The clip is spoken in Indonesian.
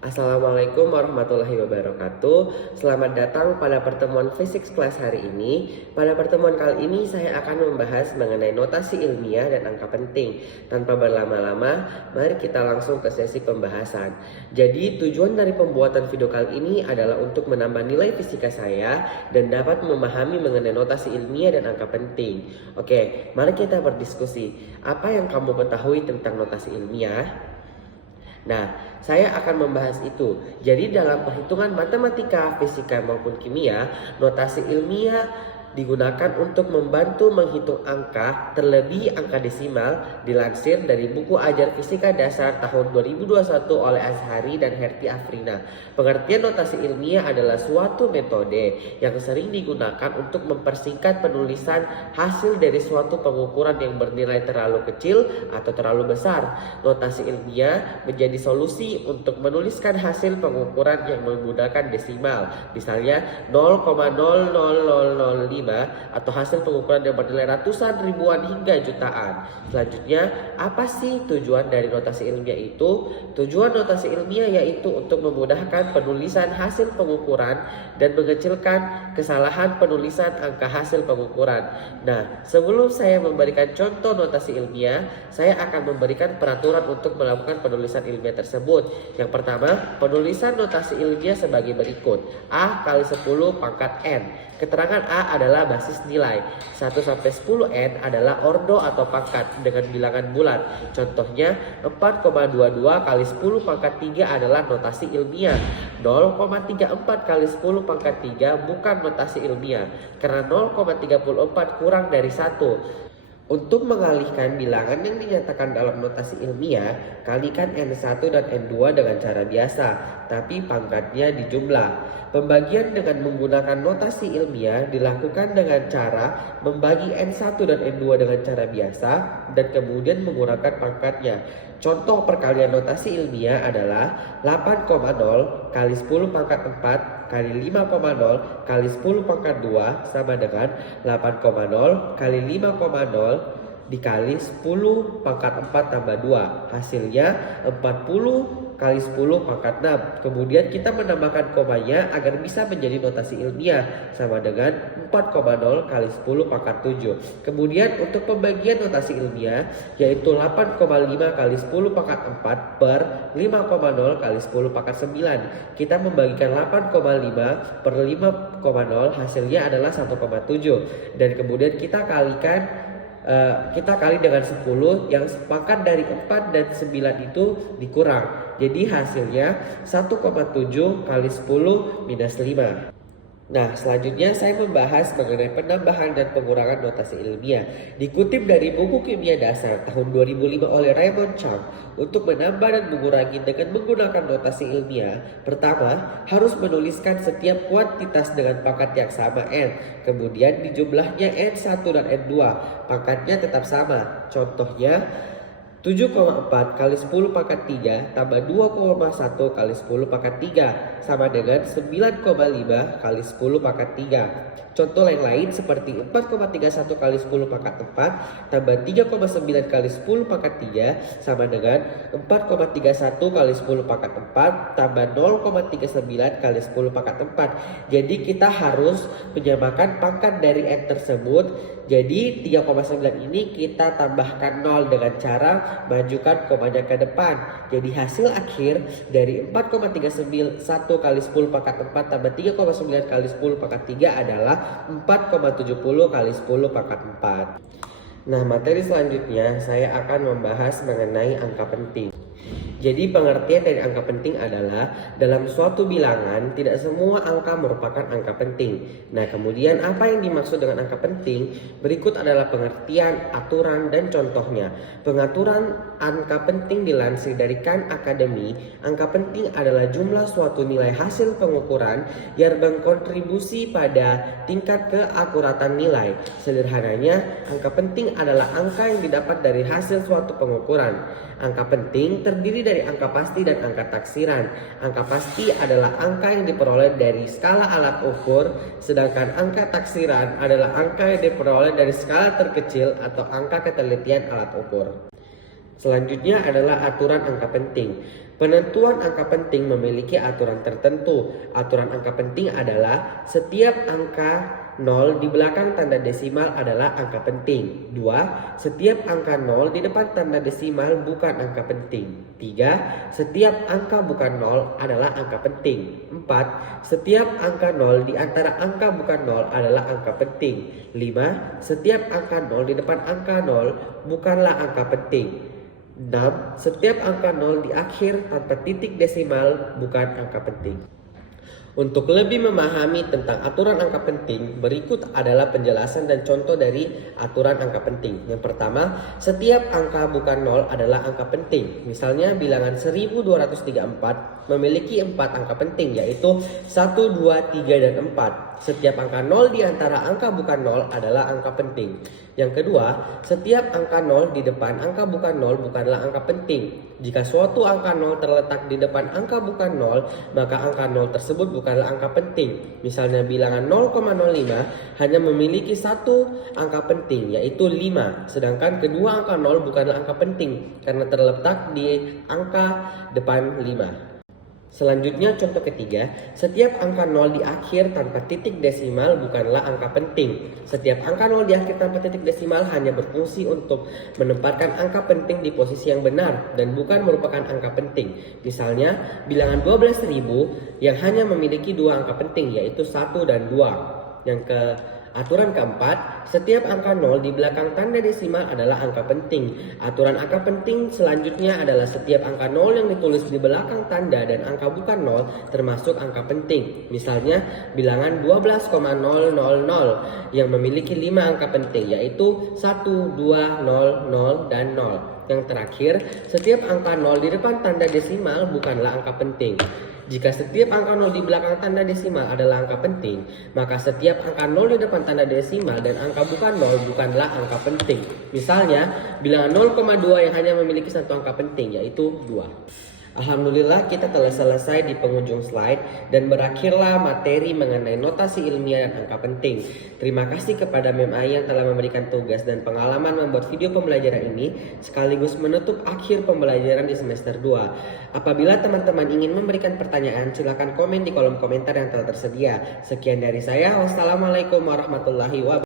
Assalamualaikum warahmatullahi wabarakatuh. Selamat datang pada pertemuan fisik kelas hari ini. Pada pertemuan kali ini saya akan membahas mengenai notasi ilmiah dan angka penting. Tanpa berlama-lama, mari kita langsung ke sesi pembahasan. Jadi tujuan dari pembuatan video kali ini adalah untuk menambah nilai fisika saya dan dapat memahami mengenai notasi ilmiah dan angka penting. Oke, mari kita berdiskusi. Apa yang kamu ketahui tentang notasi ilmiah? Nah, saya akan membahas itu. Jadi dalam perhitungan matematika, fisika maupun kimia, notasi ilmiah digunakan untuk membantu menghitung angka, terlebih angka desimal, dilansir dari buku ajar fisika dasar tahun 2021 oleh Azhari dan Herti Afrina. Pengertian notasi ilmiah adalah suatu metode yang sering digunakan untuk mempersingkat penulisan hasil dari suatu pengukuran yang bernilai terlalu kecil atau terlalu besar. Notasi ilmiah menjadi solusi untuk menuliskan hasil pengukuran yang menggunakan desimal, misalnya 0,00005 atau hasil pengukuran yang bernilai ratusan, ribuan hingga jutaan. Selanjutnya, apa sih tujuan dari notasi ilmiah itu? Tujuan notasi ilmiah yaitu untuk memudahkan penulisan hasil pengukuran dan mengecilkan kesalahan penulisan angka hasil pengukuran. Nah, sebelum saya memberikan contoh notasi ilmiah, saya akan memberikan peraturan untuk melakukan penulisan ilmiah tersebut. Yang pertama, penulisan notasi ilmiah sebagai berikut. A kali 10 pangkat N. Keterangan A adalah basis nilai. 1-10 N adalah ordo atau pangkat dengan bilangan bulat. Contohnya 4,22 kali 10 pangkat 3 adalah notasi ilmiah. 0,34 kali 10 pangkat 3 bukan notasi ilmiah karena 0,34 kurang dari 1. Untuk mengalihkan bilangan yang dinyatakan dalam notasi ilmiah, kalikan N1 dan N2 dengan cara biasa, tapi pangkatnya dijumlah. Pembagian dengan menggunakan notasi ilmiah dilakukan dengan cara membagi N1 dan N2 dengan cara biasa dan kemudian menggunakan pangkatnya. Contoh perkalian notasi ilmiah adalah 8,0 kali 10 pangkat 4 kali 5,0 kali 10 pangkat 2 sama dengan 8,0 kali 5,0 dikali 10 pangkat 4 tambah 2. Hasilnya 40 kali 10 pangkat 6. Kemudian kita menambahkan komanya agar bisa menjadi notasi ilmiah sama dengan 4,0 kali 10 pangkat 7. Kemudian untuk pembagian notasi ilmiah yaitu 8,5 kali 10 pangkat 4 per 5,0 kali 10 pangkat 9. Kita membagikan 8,5 per 5,0 hasilnya adalah 1,7. Dan kemudian kita kali dengan 10 yang pangkat dari 4 dan 9 itu dikurang. Jadi hasilnya 1,7 kali 10 minus 5. Nah, selanjutnya saya membahas mengenai penambahan dan pengurangan notasi ilmiah. Dikutip dari buku kimia dasar tahun 2005 oleh Raymond Chang, untuk menambah dan mengurangi dengan menggunakan notasi ilmiah, pertama harus menuliskan setiap kuantitas dengan pangkat yang sama N. Kemudian dijumlahnya N1 dan N2, pangkatnya tetap sama. Contohnya 7,4 kali 10 pangkat 3 tambah 2,1 kali 10 pangkat 3 sama dengan 9,5 kali 10 pangkat 3. Contoh lain seperti 4,31 kali 10 pangkat 4 tambah 3,9 kali 10 pangkat 3 sama dengan 4,31 kali 10 pangkat 4 tambah 0,39 kali 10 pangkat 4. Jadi kita harus menyamakan pangkat dari N tersebut. Jadi 3,9 ini kita tambahkan 0 dengan cara majukan komanya ke depan. Jadi hasil akhir dari 4,31 kali 10 pangkat 4 tambah 3,9 kali 10 pangkat 3 adalah 4,70 kali 10 pangkat 4. Nah, materi selanjutnya saya akan membahas mengenai angka penting. Jadi pengertian dari angka penting adalah dalam suatu bilangan tidak semua angka merupakan angka penting. Nah, kemudian apa yang dimaksud dengan angka penting? Berikut adalah pengertian, aturan, dan contohnya. Pengaturan angka penting dilansir dari Khan Academy. Angka penting adalah jumlah suatu nilai hasil pengukuran yang berkontribusi pada tingkat keakuratan nilai. Sederhananya, angka penting adalah angka yang didapat dari hasil suatu pengukuran. Angka penting terdiri dari angka pasti dan angka taksiran. Angka pasti adalah angka yang diperoleh dari skala alat ukur, sedangkan angka taksiran adalah angka yang diperoleh dari skala terkecil atau angka ketelitian alat ukur. Selanjutnya adalah aturan angka penting. Penentuan angka penting memiliki aturan tertentu. Aturan angka penting adalah setiap angka 0 di belakang tanda desimal adalah angka penting. 2. Setiap angka 0 di depan tanda desimal bukan angka penting. 3. Setiap angka bukan 0 adalah angka penting. 4. Setiap angka 0 di antara angka bukan 0 adalah angka penting. 5. Setiap angka 0 di depan angka 0 bukanlah angka penting. 6. Setiap angka 0 di akhir tanpa titik desimal bukan angka penting. Untuk lebih memahami tentang aturan angka penting, berikut adalah penjelasan dan contoh dari aturan angka penting. Yang pertama, setiap angka bukan 0 adalah angka penting. Misalnya bilangan 1234 memiliki 4 angka penting, yaitu 1, 2, 3, dan 4. Setiap angka 0 di antara angka bukan 0 adalah angka penting. Yang kedua, setiap angka 0 di depan angka bukan 0 bukanlah angka penting. Jika suatu angka 0 terletak di depan angka bukan 0, maka angka 0 tersebut bukanlah angka penting. Misalnya bilangan 0,05 hanya memiliki satu angka penting, yaitu 5. Sedangkan kedua angka 0 bukanlah angka penting karena terletak di angka depan 5. Selanjutnya contoh ketiga, setiap angka 0 di akhir tanpa titik desimal bukanlah angka penting. Setiap angka 0 di akhir tanpa titik desimal hanya berfungsi untuk menempatkan angka penting di posisi yang benar dan bukan merupakan angka penting. Misalnya, bilangan 12.000 yang hanya memiliki dua angka penting, yaitu 1 dan 2. Aturan keempat, setiap angka 0 di belakang tanda desimal adalah angka penting. Aturan angka penting selanjutnya adalah setiap angka 0 yang ditulis di belakang tanda dan angka bukan 0 termasuk angka penting. Misalnya bilangan 12,000 yang memiliki 5 angka penting, yaitu 1, 2, 0, 0, dan 0. Yang terakhir, setiap angka 0 di depan tanda desimal bukanlah angka penting. Jika setiap angka 0 di belakang tanda desimal adalah angka penting, maka setiap angka 0 di depan tanda desimal dan angka bukan 0 bukanlah angka penting. Misalnya, bilangan 0,2 yang hanya memiliki satu angka penting, yaitu 2. Alhamdulillah kita telah selesai di penghujung slide dan berakhirlah materi mengenai notasi ilmiah dan angka penting. Terima kasih kepada Mem Ai yang telah memberikan tugas dan pengalaman membuat video pembelajaran ini sekaligus menutup akhir pembelajaran di semester 2. Apabila teman-teman ingin memberikan pertanyaan, silakan komen di kolom komentar yang telah tersedia. Sekian dari saya. Wassalamualaikum warahmatullahi wabarakatuh.